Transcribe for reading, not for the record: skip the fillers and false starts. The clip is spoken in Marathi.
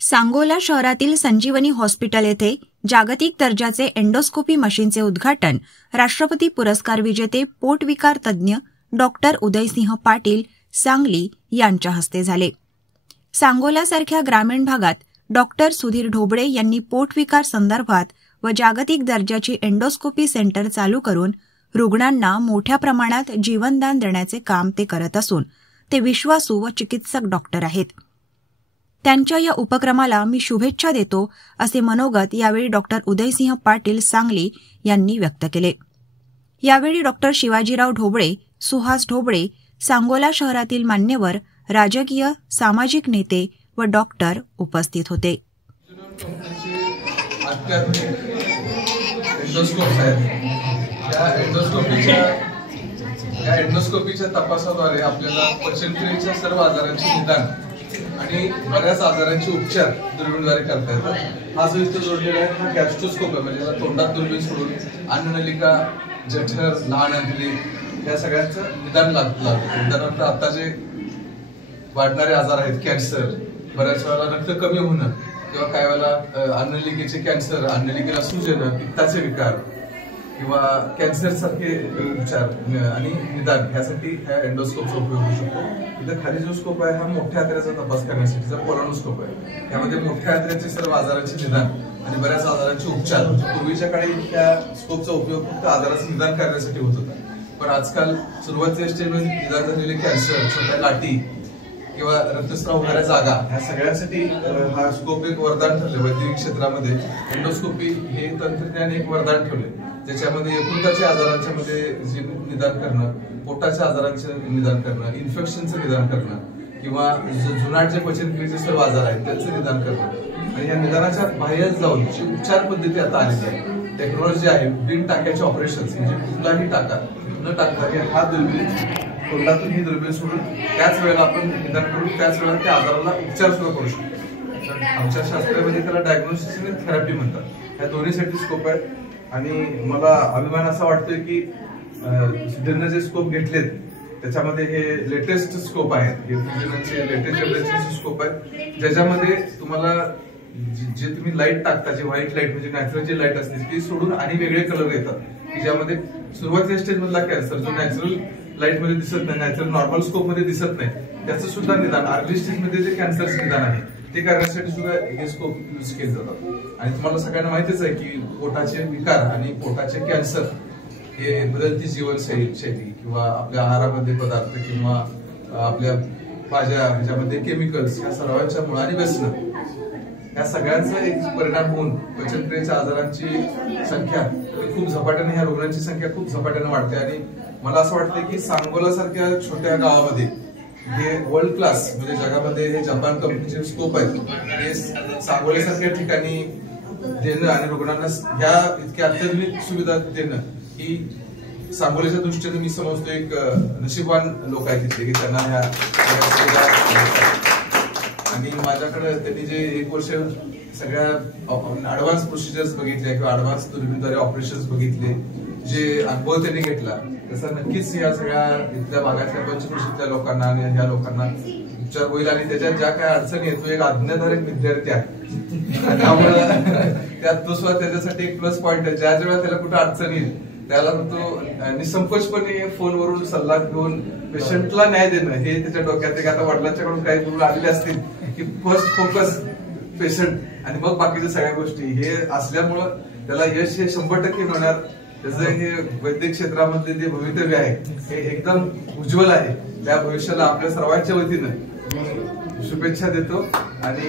सांगोला शहरातील संजीवनी हॉस्पिटल येथे जागतिक दर्जाचे एंडोस्कोपी मशीनचे उद्घाटन राष्ट्रपती पुरस्कार विजेते पोटविकार तज्ज्ञ डॉक्टर उदयसिंह पाटील सांगली यांच्या हस्ते झाले। सांगोलासारख्या ग्रामीण भागात डॉक्टर सुधीर ढोबळे यांनी पोटविकार संदर्भात व जागतिक दर्जाची एंडोस्कोपी सेंटर चालू करून रुग्णांना मोठ्या प्रमाणात जीवनदान देण्याचे काम ते करत असून ते विश्वासू व चिकित्सक डॉक्टर आहेत। त्यांच्या या उपक्रमाला मी शुभेच्छा देतो असे मनोगत यावेळी डॉक्टर उदयसिंह पाटील सांगली यांनी व्यक्त केले। यावेळी डॉक्टर शिवाजीराव ढोबळे, सुहास ढोबळे, सांगोला शहरातील मान्यवर, राजकीय, सामाजिक नेते व डॉक्टर उपस्थित होते। एंडोस्कोपीच्या तपासाद्वारे आपल्याला पचनक्रियेच्या सर्व आजारांचे निदान आणि बऱ्याच आजारांचे उपचार दुर्बीणद्वारे करता येतात। हा जो इथे जोडलेला आहे हा गॅस्ट्रोस्कोप आहे, म्हणजे तोंडात दुर्बीण सोडून अन्ननलिका, जठर, लहान अंतरी या सगळ्यांचं निदान लागतं। उदाहरणार्थ आता जे वाढणारे आजार आहेत, कॅन्सर, बऱ्याच वेळेला रक्त कमी होणं किंवा काही वेळेला अन्ननलिकेचे कॅन्सर, अन्ननलिकेला सूज येणं, पित्ताचे विकार किंवा कॅन्सर सारखे उपचार आणि निदान यासाठी ह्या एंडोस्कोपचा उपयोग होऊ शकतो। इथं खाली जो स्कोप आहे हा मोठ्या आतड्याचा तपास करण्यासाठीचा कोलोनोस्कोप आहे। यामध्ये मोठ्या आतड्याचे सर्व आजारांचे निदान आणि बऱ्याच आजारांचे उपचार। पूर्वीच्या काळी त्या स्कोपचा उपयोग फक्त आजाराचं निदान करण्यासाठी होत होता, पण आजकाल सुरुवातीच्या स्टेजमध्ये निदान झालेले कॅन्सर, छोट्या गाठी किंवा रक्तस्राव होणाऱ्या जागा ह्या सगळ्यांसाठी हा स्कोप एक वरदान ठरले। वैद्यकीय क्षेत्रामध्ये एंडोस्कोपी हे तंत्रज्ञान एक वरदान ठेवले, ज्याच्यामध्ये एकुलताच्या आजारांच्या मध्ये जे निदान करणं, पोटाच्या आजारांचे निदान करणं, इन्फेक्शनचं निदान करणं किंवा जुनाट जे पचनक्रियेचे सर्व आजार आहेत त्यांचं निदान करणं आणि या निदानाच्या बाहेर जाऊन जी उपचार पद्धती आता आलेली आहे, टेक्नॉलॉजी आहे, बिन टाक्याचे ऑपरेशन्स, म्हणजे कुठलाही टाका न टाकता हा दुर्बीण तोंडातून ही दुर्बीण सोडून त्याच वेळेला आपण निदान करून त्याच वेळेला त्या आजाराला उपचार सुद्धा करू शकतो। आमच्या शास्त्रामध्ये त्याला डायग्नोसिस आणि थेरपी म्हणतात। या दोन्हीसाठी स्कोप आहे आणि मला अभिमान असा वाटतोय की सुधीरने जे स्कोप घेतलेत त्याच्यामध्ये हे लेटेस्ट स्कोप आहेत, हे फ्युजनचे लेटेस्ट जनरेशनचे स्कोप आहेत, ज्याच्यामध्ये तुम्हाला जे तुम्ही लाईट टाकता, जे व्हाईट लाईट म्हणजे नॅचरल जे लाईट असते ती सोडून आणि वेगळे कलर येतात, की ज्यामध्ये सुरुवातीच्या स्टेज मधला कॅन्सर जो नॅचरल लाईट मध्ये दिसत नाही, नॅचरल नॉर्मल स्कोप मध्ये दिसत नाही, त्याचं सुद्धा निदान अर्ली स्टेज मध्ये जे कॅन्सरचं निदान आहे ते करण्यासाठी सुद्धा हे स्कोप यूज केले जातात। आणि तुम्हाला सगळ्यांना माहितीच आहे की पोटाचे विकार आणि पोटाचे कॅन्सर हे बदलती जीवनशैली किंवा आपल्या आहारामध्ये पदार्थ किंवा आपल्या भाज्या ह्याच्यामध्ये केमिकल्स या सर्वांच्या मुळाने व्यसनं या सगळ्यांचा एक परिणाम होऊन पचनक्रियेच्या आजारांची संख्या खूप झपाट्याने, ह्या रुग्णांची संख्या खूप झपाट्याने वाढते। आणि मला असं वाटतं की सांगोला सारख्या छोट्या गावामध्ये हे वर्ल्ड क्लास म्हणजे जगामध्ये हे जपान कंपनीचे स्कोप आहेत, हे सांगोल्यासारख्या ठिकाणी देणं आणि रुग्णांना ह्या इतक्या अत्याधुनिक सुविधा देणं ही सांगोल्याच्या दृष्टीने मी समजतो एक नशीबवान लोक आहेत तिथे की त्यांना ह्या आणि माझ्याकडे त्यांनी जे 1 वर्ष सगळ्या ऍडव्हान्स प्रोसिजर्स बघितल्या किंवा ऍडव्हान्स दुर्बीणद्वारे ऑपरेशन्स बघितले, जे अनुभव त्यांनी घेतला तसा नक्कीच या सगळ्या इथल्या भागातल्या पंचकृषीतल्या लोकांना आणि ह्या लोकांना उपचार होईल। आणि त्याच्यात ज्या काही अडचणी आहेत, तो एक आज्ञाधारक विद्यार्थी आहे त्यामुळे त्यात तो स्वतः त्याच्यासाठी एक प्लस पॉईंट आहे। ज्या वेळेला त्याला कुठं अडचण येईल त्याला तो निसंकोचपणे फोनवरून सल्ला घेऊन पेशंटला न्याय देणं हे त्याच्या डोक्यात आहे। आता वडिलांच्याकडून काही मुलं आलेले असतील की फर्स्ट फोकस पेशंट आणि मग बाकीच्या सगळ्या गोष्टी हे असल्यामुळं त्याला यश हे 100% मिळणार। त्याचं हे वैद्यकीय क्षेत्रामधले जे भवितव्य आहे हे एकदम उज्ज्वल आहे। त्या भविष्याला आपल्या सर्वांच्या वतीनं शुभेच्छा देतो आणि